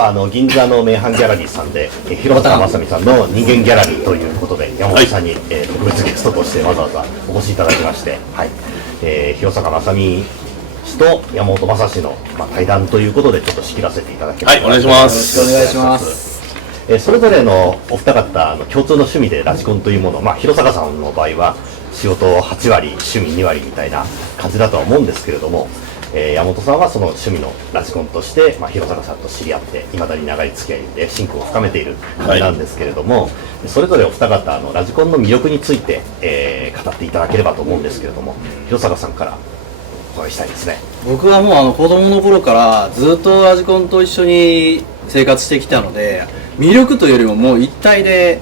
は銀座の名阪ギャラリーさんで広坂正美さんの人間ギャラリーということで山本さんに、特別ゲストとしてわざわざお越しいただきまして、はい、広坂正美氏と山本昌氏の、対談ということでちょっと仕切らせていただきます。はい、お願いします。よろしくお願いします。それぞれのお二方共通の趣味でラジコンというもの、広坂さんの場合は仕事8割趣味2割みたいな感じだとは思うんですけれども、山本さんはその趣味のラジコンとして、広坂さんと知り合っていまだに長い付き合いで親交を深めている感じなんですけれども、それぞれお二方ラジコンの魅力について、語っていただければと思うんですけれども、広坂さんからお伺いしたいですね。僕はもう子供の頃からずっとラジコンと一緒に生活してきたので、魅力というよりももう一体で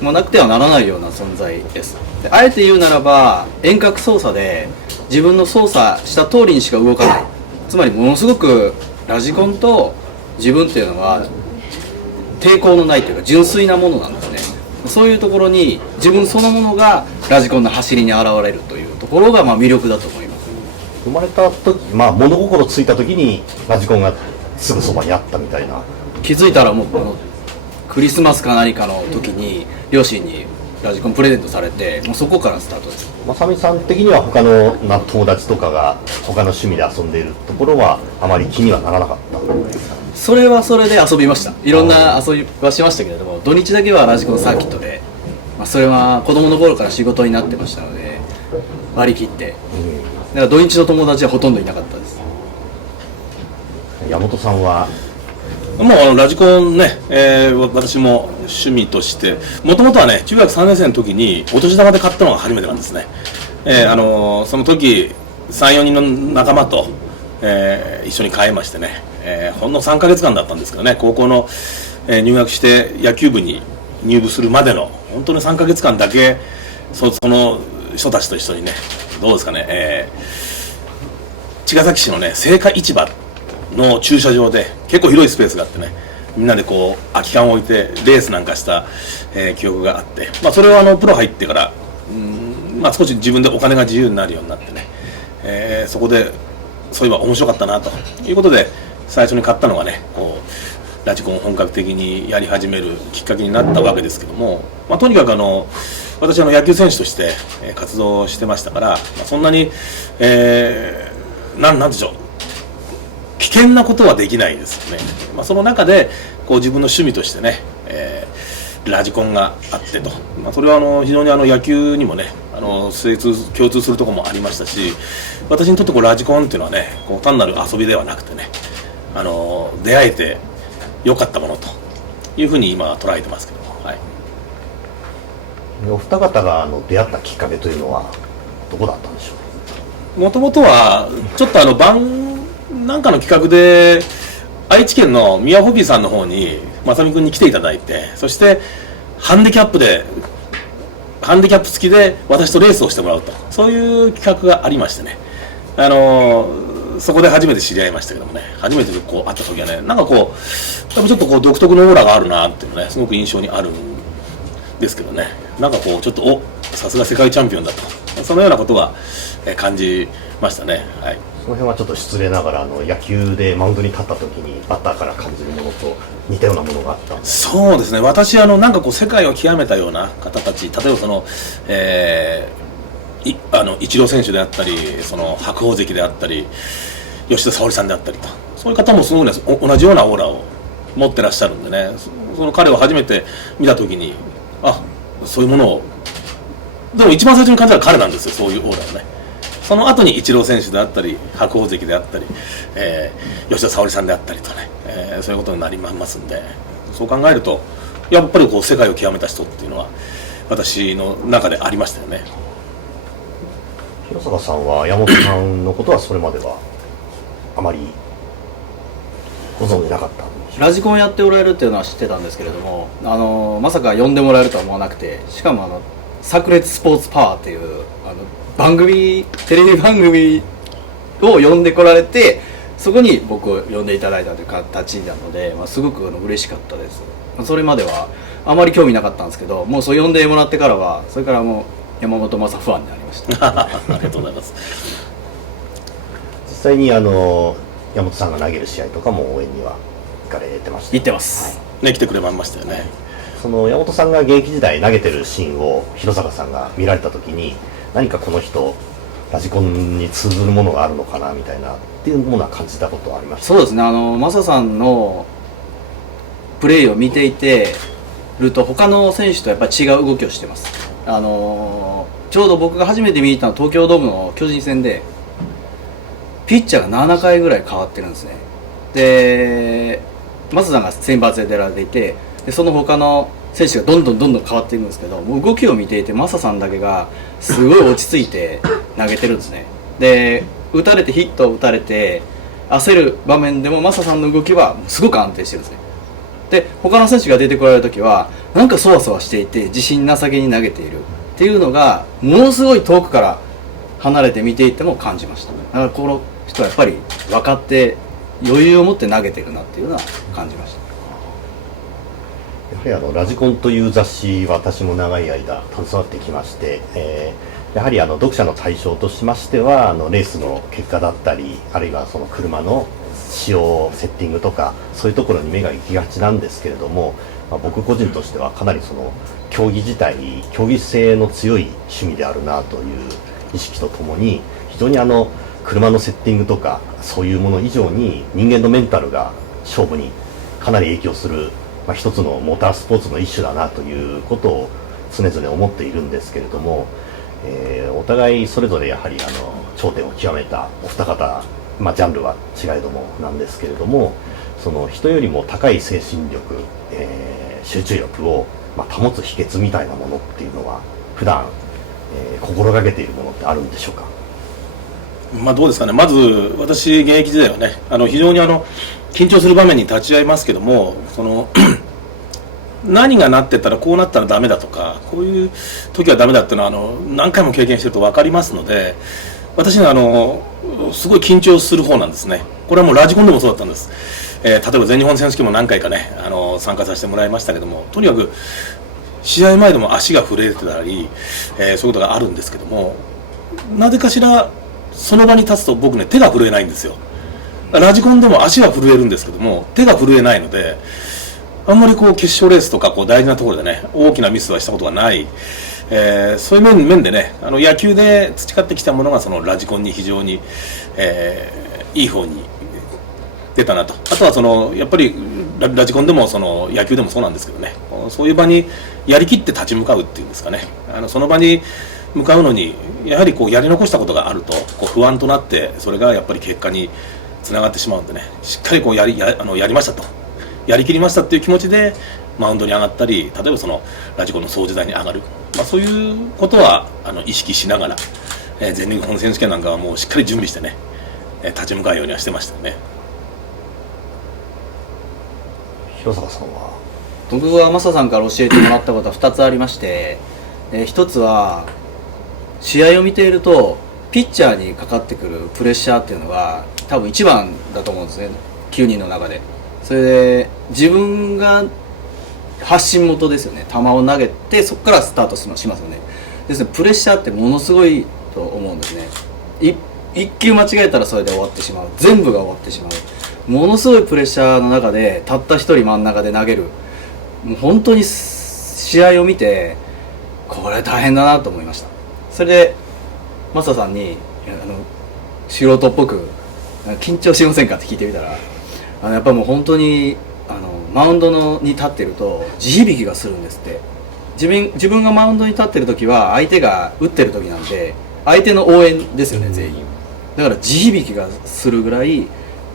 もうなくてはならないような存在です。であえて言うならば遠隔操作で自分の操作した通りにしか動かない、つまりものすごくラジコンと自分っていうのは抵抗のないというか純粋なものなんですね。そういうところに自分そのものがラジコンの走りに現れるというところが魅力だと思います。生まれた時、物心ついた時にラジコンがすぐそばにあったみたいな。気づいたらもうクリスマスか何かの時に両親にラジコンプレゼントされて、もうそこからスタートです。正美さん的には他の友達とかが他の趣味で遊んでいるところはあまり気にはならなかった。それはそれで遊びました。いろんな遊びはしましたけれども、土日だけはラジコンサーキットで、それは子供の頃から仕事になってましたので割り切って、だから土日の友達はほとんどいなかったです。山本さんはもうラジコンね、私も趣味としてもともとはね中学3年生の時にお年玉で買ったのが初めてなんですね。その時 3,4 人の仲間と、一緒に買いましてね、ほんの3ヶ月間だったんですけどね、高校の、入学して野球部に入部するまでの本当に3ヶ月間だけその人たちと一緒にね、どうですかね、茅ヶ崎市のね青果市場の駐車場で結構広いスペースがあってね、みんなでこう空き缶を置いてレースなんかした、記憶があって、それをプロ入ってから少し自分でお金が自由になるようになってね、そこでそういえば面白かったなということで最初に買ったのがね、こうラジコンを本格的にやり始めるきっかけになったわけですけども、とにかく私野球選手として活動してましたから、そんなに、なんでしょう、危険なことはできないですよね。その中でこう自分の趣味としてね、ラジコンがあってと、それは非常に野球にもね共通するところもありましたし、私にとってラジコンっていうのはね、単なる遊びではなくてね、出会えて良かったものというふうに今は捉えてますけども、はい、お二方が出会ったきっかけというのはどこだったんでしょう。もともとはちょっとなんかの企画で愛知県のミヤホビーさんの方に正美君に来ていただいて、そしてハンディキャップ付きで私とレースをしてもらうと、そういう企画がありましてね、そこで初めて知り合いましたけどもね、初めて会った時はね、なんかちょっと独特のオーラがあるなっていうのね、すごく印象にあるんですけどね、なんかちょっとさすが世界チャンピオンだと、そのようなことは感じましたね。はい、その辺はちょっと失礼ながら野球でマウンドに立った時にバッターから感じるものと似たようなものがあったんです。そうですね、私なんか世界を極めたような方たち、例えばイチロー選手であったり、白鵬関であったり吉田沙保里さんであったりと、そういう方もすごくね同じようなオーラを持ってらっしゃるんでね、その彼を初めて見た時にそういうものを、でも一番最初に感じたのは彼なんですよ、そういうオーラをね。その後にイチロー選手であったり白鵬関であったり、吉田沙保里さんであったりとね、そういうことになりますんで、そう考えるとやっぱり世界を極めた人っていうのは私の中でありましたよね。広坂さんは山本さんのことはそれまではあまりご存じなかったんでしょう。ラジコンやっておられるっていうのは知ってたんですけれども、まさか呼んでもらえるとは思わなくて、しかも炸裂スポーツパワーっていうテレビ番組を呼んでこられて、そこに僕を呼んでいただいたという形なので、すごく嬉しかったです。それまではあまり興味なかったんですけど、もうそう呼んでもらってからは、それからもう山本昌ファンになりましたありがとうございます。実際に山本さんが投げる試合とかも応援にはかれてました。言ってます、ね、来てくれましたよね。その山本さんが現役時代投げてるシーンを広坂さんが見られた時に、何かこの人ラジコンに通ずるものがあるのかなみたいなっていうものは感じたことはありました。そうですね、マサさんのプレーを見ていてると他の選手とやっぱり違う動きをしてます。ちょうど僕が初めて見に行ったのは東京ドームの巨人戦で、ピッチャーが7回ぐらい変わってるんですね。でマサさんが先発で出られていて、でその他の選手がどんどん変わっていくんですけど、もう動きを見ていてマサさんだけがすごい落ち着いて投げてるんですね。で打たれてヒットを打たれて焦る場面でもマサさんの動きはすごく安定してるんですね。で他の選手が出てこられる時はなんかそわそわしていて自信なさげに投げているっていうのがものすごい遠くから離れて見ていても感じました。だからこの人はやっぱり分かって余裕を持って投げてるなっていうのは感じました。やはりラジコンという雑誌は私も長い間携わってきまして、やはり読者の対象としましてはレースの結果だったり、あるいはその車の仕様セッティングとかそういうところに目が行きがちなんですけれども、僕個人としてはかなりその競技自体競技性の強い趣味であるなという意識とともに、非常に車のセッティングとかそういうもの以上に人間のメンタルが勝負にかなり影響する、一つのモータースポーツの一種だなということを常々思っているんですけれども、お互いそれぞれやはり頂点を極めたお二方、ジャンルは違いどもなんですけれども、その人よりも高い精神力、集中力を保つ秘訣みたいなものっていうのは普段、心がけているものってあるんでしょうか。どうですかね。まず私現役時代はね、非常に緊張する場面に立ち会いますけども、その何がなってたらこうなったらダメだとか、こういう時はダメだっていうのは何回も経験してると分かりますので、私はすごい緊張する方なんですね。これはもうラジコンでもそうだったんです。例えば全日本選手権も何回かね参加させてもらいましたけども、とにかく試合前でも足が震えてたり、そういうことがあるんですけども、なぜかしらその場に立つと僕ね、手が震えないんですよ。ラジコンでも足は震えるんですけども手が震えないので、あんまり決勝レースとか大事なところでね大きなミスはしたことがない、そういう面でね野球で培ってきたものがそのラジコンに非常に、いい方に出たなと。あとはやっぱりラジコンでも野球でもそうなんですけどね、そういう場にやりきって立ち向かうっていうんですかね、その場に向かうのにやはりやり残したことがあると不安となって、それがやっぱり結果につながってしまうんでね、しっかりやりましたと、やりきりましたっていう気持ちでマウンドに上がったり、例えばラジコンの総時代に上がる、そういうことは意識しながら、全日本選手権なんかはもうしっかり準備してね、立ち向かうようにはしてましたよね。広坂さんは。僕はマサさんから教えてもらったことは2つありまして、1つは試合を見ているとピッチャーにかかってくるプレッシャーっていうのが多分一番だと思うんですね、9人の中で。それで自分が発信元ですよね、球を投げてそこからスタートしますよね。ですのでプレッシャーってものすごいと思うんですね。一球間違えたらそれで終わってしまう、全部が終わってしまう、ものすごいプレッシャーの中でたった一人真ん中で投げる、もう本当に試合を見てこれ大変だなと思いました。それでマサさんに素人っぽく緊張しませんかって聞いてみたら、やっぱもう本当にマウンドに立ってると地響きがするんですって。自分がマウンドに立ってる時は相手が打ってる時なんで相手の応援ですよね、全員。だから地響きがするぐらい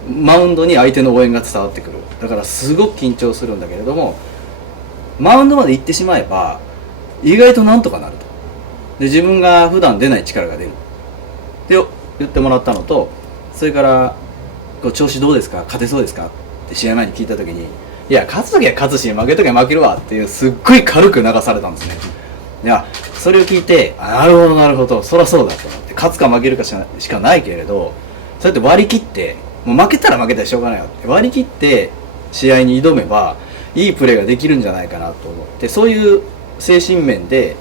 マウンドに相手の応援が伝わってくる。だからすごく緊張するんだけれども、マウンドまで行ってしまえば意外となんとかなると。で自分が普段出ない力が出るって言ってもらったのと、それから調子どうですか、勝てそうですかって試合前に聞いた時に、いや勝つ時は勝つし負ける時は負けるわっていうすっごい軽く流されたんですね。いやそれを聞いて、なるほどなるほど、そりゃそうだと思って、勝つか負けるかしかないけれど、そうやって割り切って、もう負けたら負けたらしょうがないよって割り切って試合に挑めばいいプレーができるんじゃないかなと思って、そういう精神面で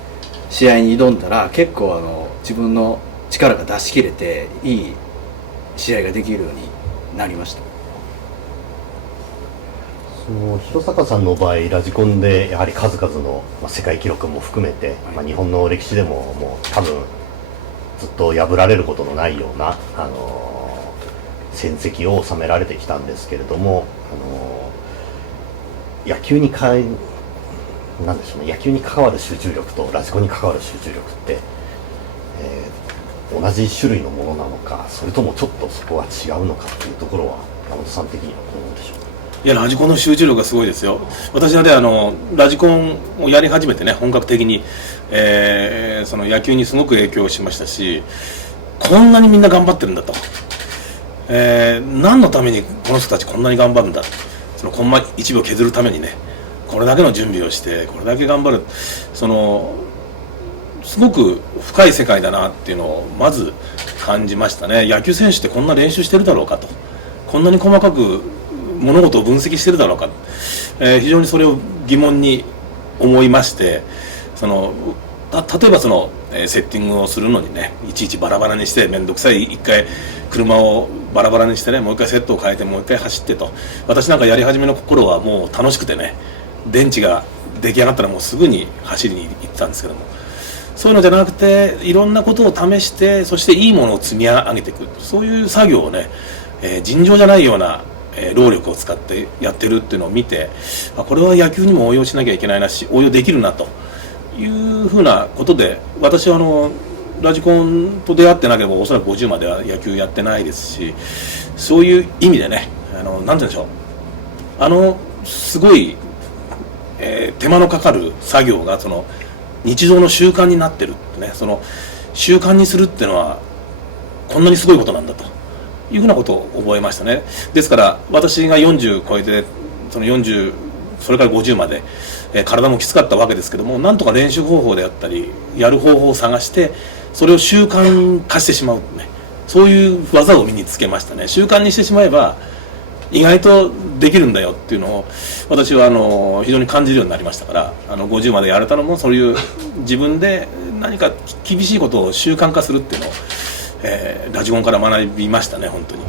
試合に挑んだら結構自分の力が出し切れていい試合ができるようになりました。その弘坂さんの場合、ラジコンでやはり数々の、世界記録も含めて、日本の歴史でももう多分ずっと破られることのないような、戦績を収められてきたんですけれども、野球になんでしょうね、野球に関わる集中力とラジコンに関わる集中力って、同じ種類のものなのか、それともちょっとそこは違うのかっていうところは山本さん的にはどうでしょうか。いや、ラジコンの集中力がすごいですよ。私はね、ラジコンをやり始めてね、本格的に、その野球にすごく影響しましたし、こんなにみんな頑張ってるんだと、何のためにこの人たちこんなに頑張るんだ、そのコンマ1秒削るためにね、これだけの準備をしてこれだけ頑張る、すごく深い世界だなっていうのをまず感じましたね。野球選手ってこんな練習してるだろうかと、こんなに細かく物事を分析してるだろうか、非常にそれを疑問に思いまして、例えばセッティングをするのにね、いちいちバラバラにして面倒くさい、一回車をバラバラにしてね、もう一回セットを変えてもう一回走ってと。私なんかやり始めの頃はもう楽しくてね、電池が出来上がったらもうすぐに走りに行ってたんですけども、そういうのじゃなくて、いろんなことを試して、そしていいものを積み上げていく、そういう作業をね、尋常じゃないような労力を使ってやってるっていうのを見て、これは野球にも応用しなきゃいけないなし、応用できるなというふうなことで、私はラジコンと出会ってなければおそらく50までは野球やってないですし、そういう意味でね、なんて言うんでしょう、すごい、手間のかかる作業が日常の習慣になってるってね、習慣にするっていうのはこんなにすごいことなんだというふうなことを覚えましたね。ですから私が40超えて、40それから50まで、体もきつかったわけですけども、なんとか練習方法であったりやる方法を探してそれを習慣化してしまう、ね、そういう技を身につけましたね。習慣にしてしまえば意外とできるんだよっていうのを私は非常に感じるようになりましたから、50までやれたのもそういう自分で何か厳しいことを習慣化するっていうのを、ラジコンから学びましたね、本当に。